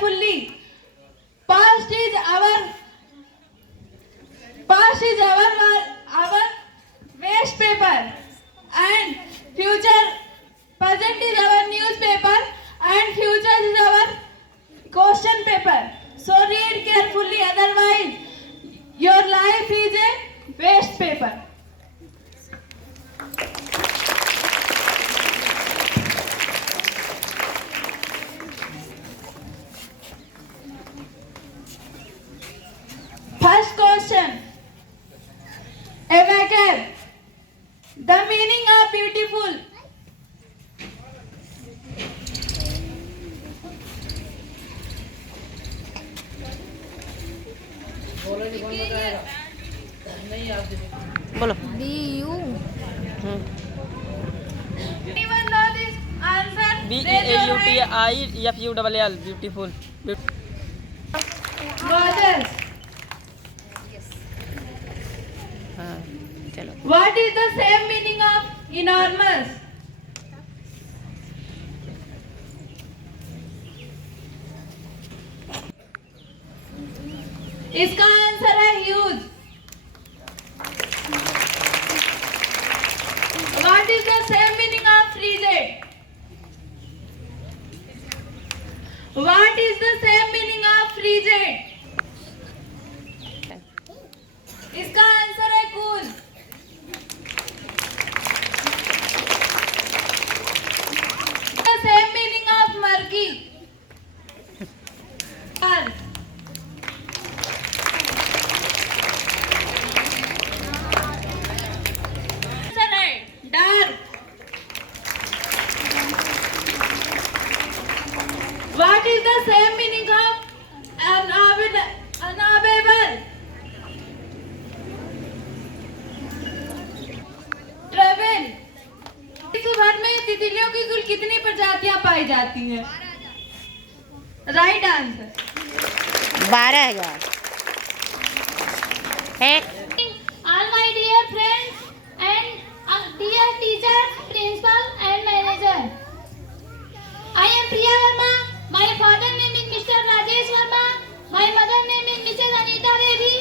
carefully. Past is our waste paper, and present is our newspaper, and future is our question paper. So read carefully, otherwise your life is a waste paper. First question. Abacab. The meaning of beautiful. बोलो। BU Anyone know this answer? BEAUTIFULL beautiful. Gorgeous. हाँ चलो। What is the same meaning of enormous? इसका answer है huge. What is the same meaning of frigid? What is the same meaning of frigid? इसका answer है cool. The same meaning of murky. Dark. Answer है dark. What is the same meaning of unavailable? Travel. विश्व भर में तितलियों की कुल कितनी प्रजातियां पाई जाती हैं? Right answer 12,000। All my dear friends and dear teachers, principal and manager. I am Priya Verma. My father name is Mr. Rajesh Verma. My mother name is Mrs. Anita Devi.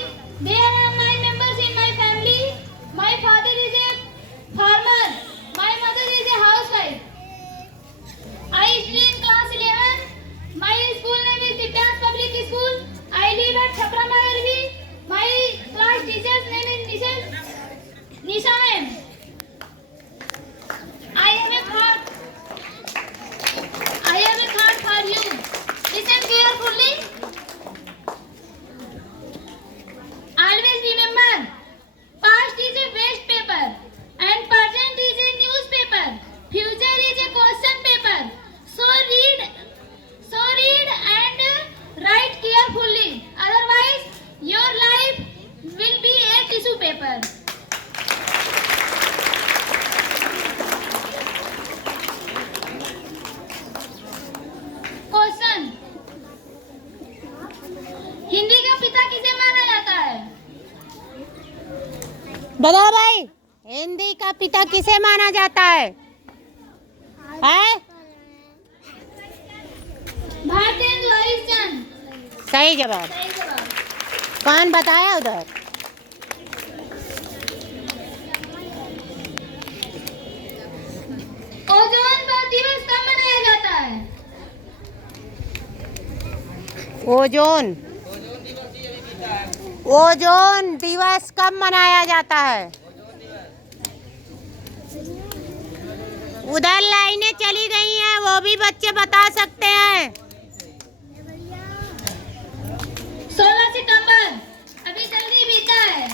There are 9 members in my family. My father is a farmer. My mother is a housewife. I study in class 11. My school name is Divyans Public School. I live at Chhapra Nagarvi. My class teacher's name is Mrs. Nisha ma'am. I have a thought for you. Listen carefully. Always remember, past is a waste paper and present is a newspaper. Future is a question paper. So read and write carefully. Otherwise, your life will be a tissue paper. Question. Hindi का पिता किसे माना जाता है? बताओ भाई, हिंदी का पिता किसे माना जाता है? भारतेंद्र हरिश्चंद्र। सही जवाब। सही जवाब। कौन बताया उधर? ओजोन पर दिवस कब मनाया जाता है? ओजोन दिवस कब मनाया जाता है? उधर लाइनें चली गई हैं, वो भी बच्चे बता सकते हैं। 16 सितंबर। अभी जल्दी बीता है।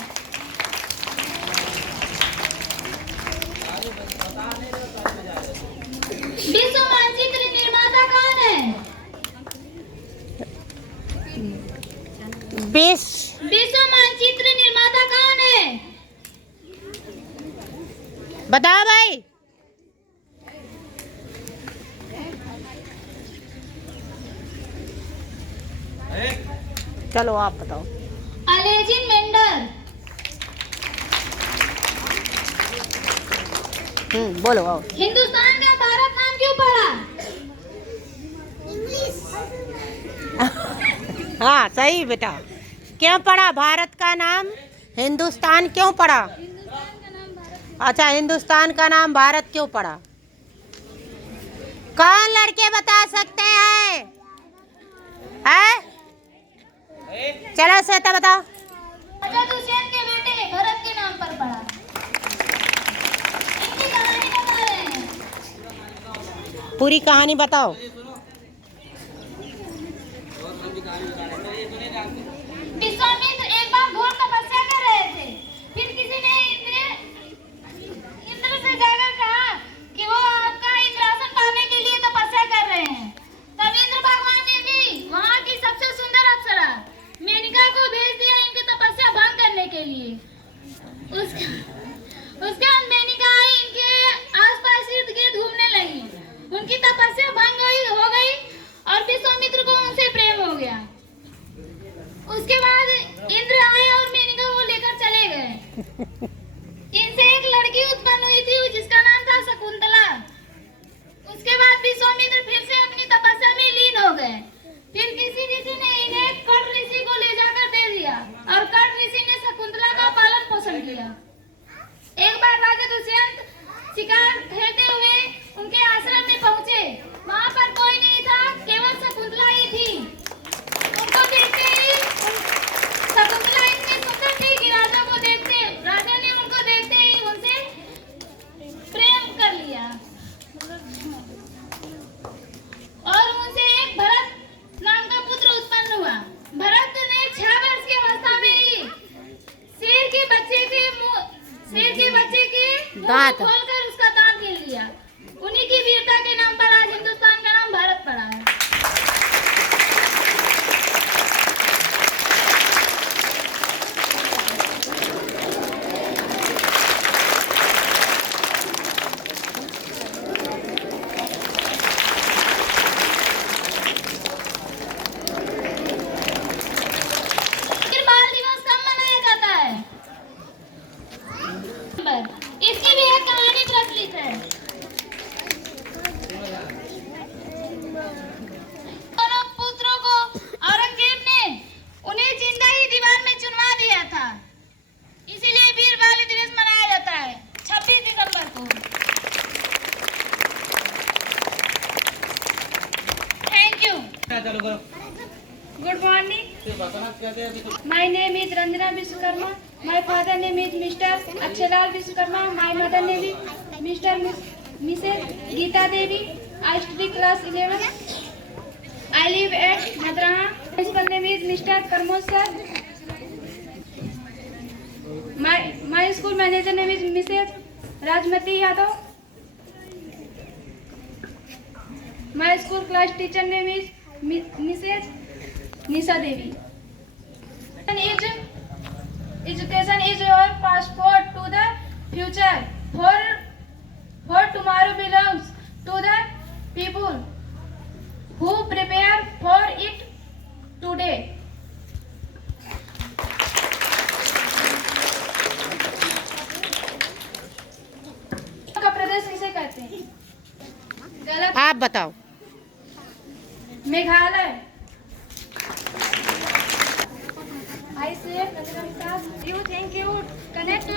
विश्व मानचित्र निर्माता कौन है? विश्व मानचित्र निर्माता कौन है? बताओ भाई। चलो आप बताओ। अलेजिन मेंडल। बोलो आओ। हिंदुस्तान का भारत नाम क्यों पड़ा? हाँ सही बेटा। क्यों पड़ा भारत का नाम हिंदुस्तान क्यों पड़ा? अच्छा, हिंदुस्तान का नाम भारत क्यों पड़ा? कौन लड़के बता सकते हैं? चलो श्वेता बताओ। राजा दुष्यंत के बेटे भरत के नाम पर पड़ा। इनकी कहानी बता रहे हैं। पूरी कहानी बताओ। विश्वामित्र एक बार घोर तपस्या कर रहे थे। फिर किसी ने इंद्र से जाकर कहा कि वो आपका इंद्रासन पाने के लिए तपस्या कर रहे हैं। तब इंद्र भगवान ने भी वहां की सबसे सुंदर अप्सरा मेनका को भेज दिया इनकी तपस्या भंग करने के लिए। उसके बाद मेनका आई इनके आसपास इर्द गिर्द घूमने लगी। उनकी तपस्या भंग हो गई और विश्वामित्र को उनसे प्रेम हो गया। उसके बाद इंद्र आए और मेनका को लेकर चले गए। इनसे एक लड़की उत्पन्न हुई थी जिसका नाम था शकुंतला। उसके बाद विश्वामित्र फिर से अपनी तपस्या में लीन हो गए। फिर किसी ऋषि ने इन्हें कर्ण ऋषि को ले जाकर दे दिया और कर्ण ऋषि ने शकुंतला का पालन पोषण किया। एक बार राजा दुष्यंत शिकार खेलते हुए उनके आश्रम में पहुंचे। वहां पर कोई नहीं था, केवल शकुंतला ही थी। उनको देखते ही शकुंतला इतनी सुंदर थी कि राजा ने उनको देखते ही उनसे प्रेम कर लिया और उनसे एक भरत नाम का पुत्र उत्पन्न हुआ। भरत ने 6 वर्ष की अवस्था में ही शेर के बच्चे के मुंह खोलकर उसका दांत गिन लिया। उन्हीं की वीरता के नाम पर आज हिंदुस्तान का नाम भारत पड़ा है। इसकी भी एक कहानी प्रचलित है। दोनों पुत्रों को औरंगजेब ने उन्हें जिंदा ही दीवार में चुनवा दिया था। इसीलिए वीर बाल दिवस मनाया जाता है 26 दिसंबर को। Thank you. Good morning. My name is Ranjana Vishwakarma. My father name is Mr. Akshilal Vishwakarma. My mother name is Mrs. Geeta Devi. I study class 11. I live at Madraha. Principal name is Mr. Karmos sir. My school manager name is Mrs. Rajmati Yadav. My school class teacher name is Mrs. Nisa Devi. Education is your passport to the future. For tomorrow belongs to the people who prepare for it today. का प्रदेश किसे कहते हैं? गलत। आप बताओ। Meghalaya. I say you think you connect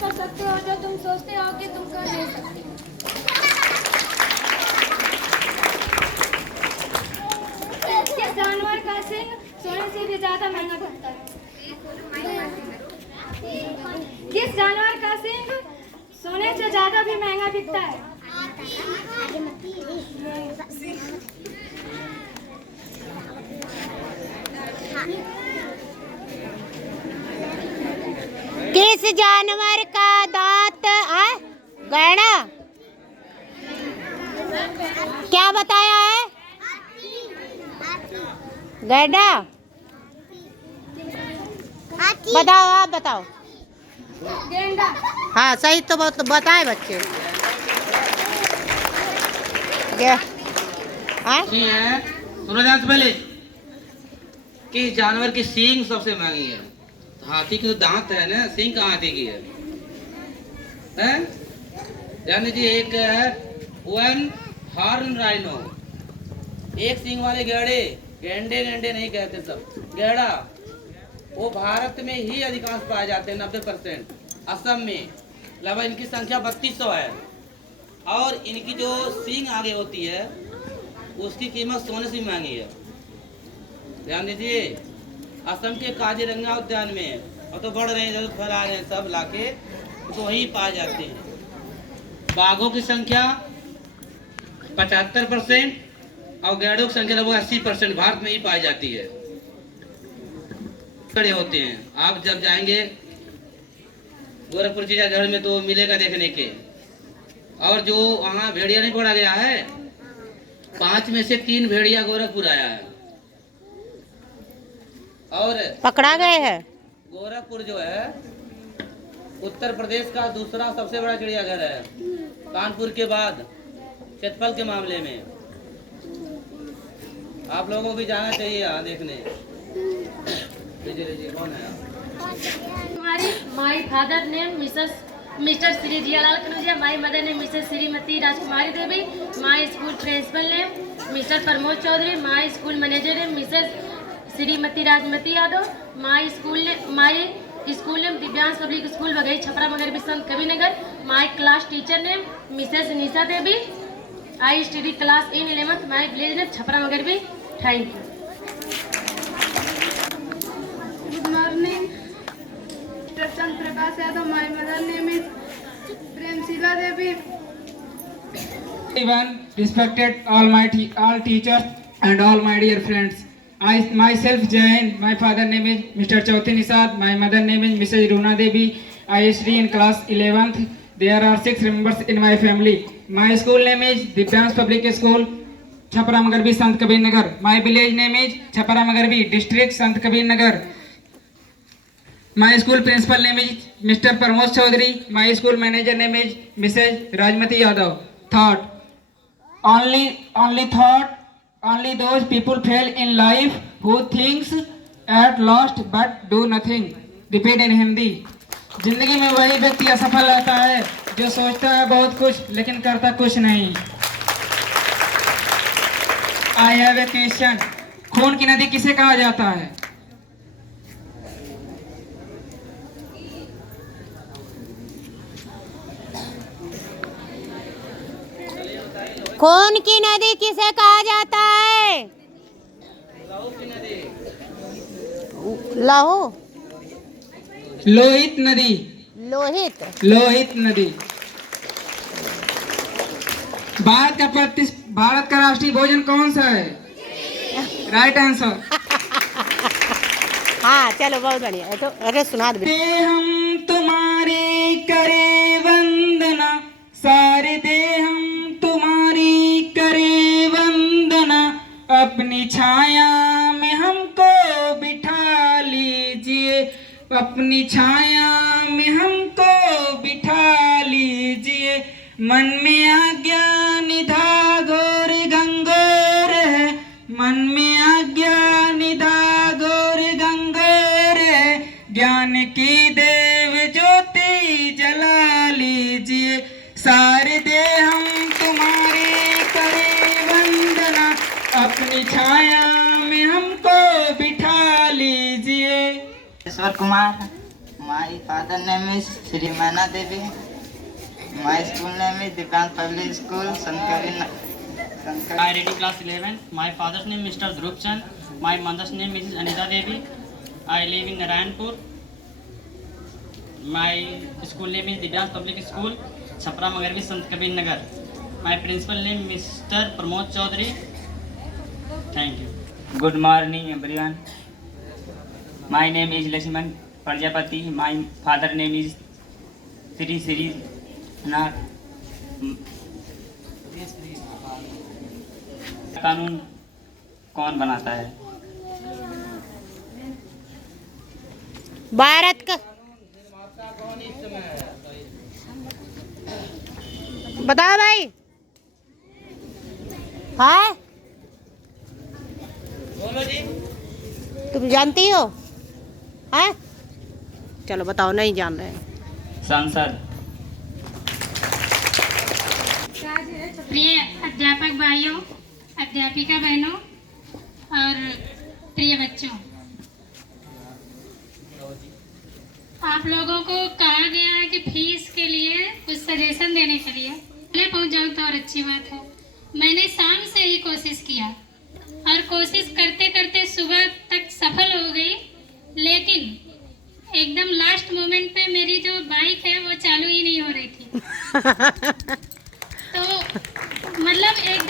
कर सकते हो जो तुम सोचते हो कि तुम कर नहीं सकते। किस जानवर का सींग सोने से भी ज्यादा महंगा बिकता है? किस जानवर का सींग सोने से ज्यादा भी महंगा बिकता है? किस जानवर का दांत गहरा? क्या बताया है? गैंडा। बताओ, आप बताओ। गेंडा। हाँ सही तो बताए बच्चे। सुनो ध्यान से पहले कि जानवर की सींग सबसे महंगी है। हाथी की तो दांत है ना, सींग कहाँ हाथी की है? ध्यान दीजिए। एक है वन हॉर्न राइनो, एक सींग वाले गधे गेंडे गेंडे नहीं कहते सब, गेड़ा वो भारत में ही अधिकांश पाए जाते हैं 90%। असम में लगभग इनकी संख्या 3200 है। और इनकी जो सींग आगे होती है उसकी कीमत सोने से महंगी है। ध्यान दीजिए, असम के काजीरंगा उद्यान में और तो बढ़ रहे हैं, फैला रहे हैं सब लाके, तो वही पाए जाते हैं। बाघों की संख्या 75% और गैंडों की संख्या लगभग 80% भारत में ही पाई जाती है। खड़े होते हैं, आप जब जाएंगे गोरखपुर चिड़ियाघर में तो मिलेगा देखने के। और जो वहाँ भेड़िया नहीं पकड़ा गया है, 5 में से 3 भेड़िया गोरखपुर आया है। और पकड़ा गए हैं। गोरखपुर जो है उत्तर प्रदेश का दूसरा सबसे बड़ा चिड़ियाघर है, कानपुर के बाद चेतपल के मामले में। आप लोगों को भी जाना चाहिए यहाँ देखने। कौन है हमारी my father name Mr Shri Jiyalal Kanaujia, my mother name Mrs Shrimati Rajkumari Devi, my school principal name Mr Pramod Chaudhary, my school manager name Mrs Shrimati Rajmati Yadav, my school name Divyansh public school वगैरह Chhapra Magharbi Sant Kabir Nagar, my class teacher name Mrs Nisha Devi, I study class in 11th, my village name Chhapra Magharbi. Thank you. Good morning Mr Chandra Prakash Yadav, my mother name is Premshila Devi. Everyone, respected all teachers and all my dear friends. I myself Jain. My father name is Mr. Chauthi Nisad. My mother name is Mrs. Runa Devi. I study in class 11th. There are 6 members in my family. My school name is Divyans Public School, Chhapra Magarbi, Sant Kabir Nagar. My village name is Chhapra Magarbi, district Sant Kabir Nagar. My school principal name is Mr. Pramod Chaudhary. My school manager name is Mrs. Rajmati Yadav. Thought. Only those people fail in life who thinks at last but do nothing. Repeat in Hindi. जिंदगी में वही व्यक्ति असफल रहता है जो सोचता है बहुत कुछ लेकिन करता कुछ नहीं। I have a question. खून की नदी किसे कहा जाता है? खून की नदी किसे कहा जाता है? लहू। लोहित नदी। लोहित नदी। भारत का राष्ट्रीय भोजन कौन सा है? Right answer. हाँ चलो बहुत बढ़िया। तो अरे सुना दे। हम तुम्हारी करे वंदना, सारे दे हम तुम्हारी करे वंदना, अपनी छाया में हमको बिठा लीजिए, अपनी छाया में हमको बिठा लीजिए, मन में आज्ञा निधा घोर गंगोर है, मन में आज्ञा निधा घोर गंगोर है, ज्ञान की देव ज्योति जला लीजिए, सारे दे हम तुम्हारी करे वंदना, अपनी छाया में हमको बिठा लीजिए। Ishwar Kumar, my father name is Shri Maina Devi, my school name is Divyansh public school Sant I read in class 11. My father's name is Mr. Dhruv Chand. My mother's name is Anita Devi. I live in Narayanpur. My school name is Divyans Public School, Chhapra Magarbi, Sant Kabir Nagar. My principal name is Mr. Pramod Chaudhary. Thank you. Good morning everyone. My name is Lakshman Prajapati. My father name is Sri Nath. कानून कौन बनाता है? भारत का। बताओ भाई। हाँ बोलो जी। तुम जानती हो? हाँ चलो बताओ, नहीं जान रहे। सांसद। प्रिय अध्यापक भाइयों, अध्यापिका बहनों और प्रिय बच्चों, आप लोगों को कहा गया है कि फीस के लिए कुछ सजेशन देने के लिए पहले पहुंच जाऊं तो और अच्छी बात है। मैंने शाम से ही कोशिश किया और कोशिश करते करते सुबह तक सफल हो गई, लेकिन एकदम लास्ट मोमेंट पे मेरी जो बाइक है वो चालू ही नहीं हो रही थी। तो मतलब एक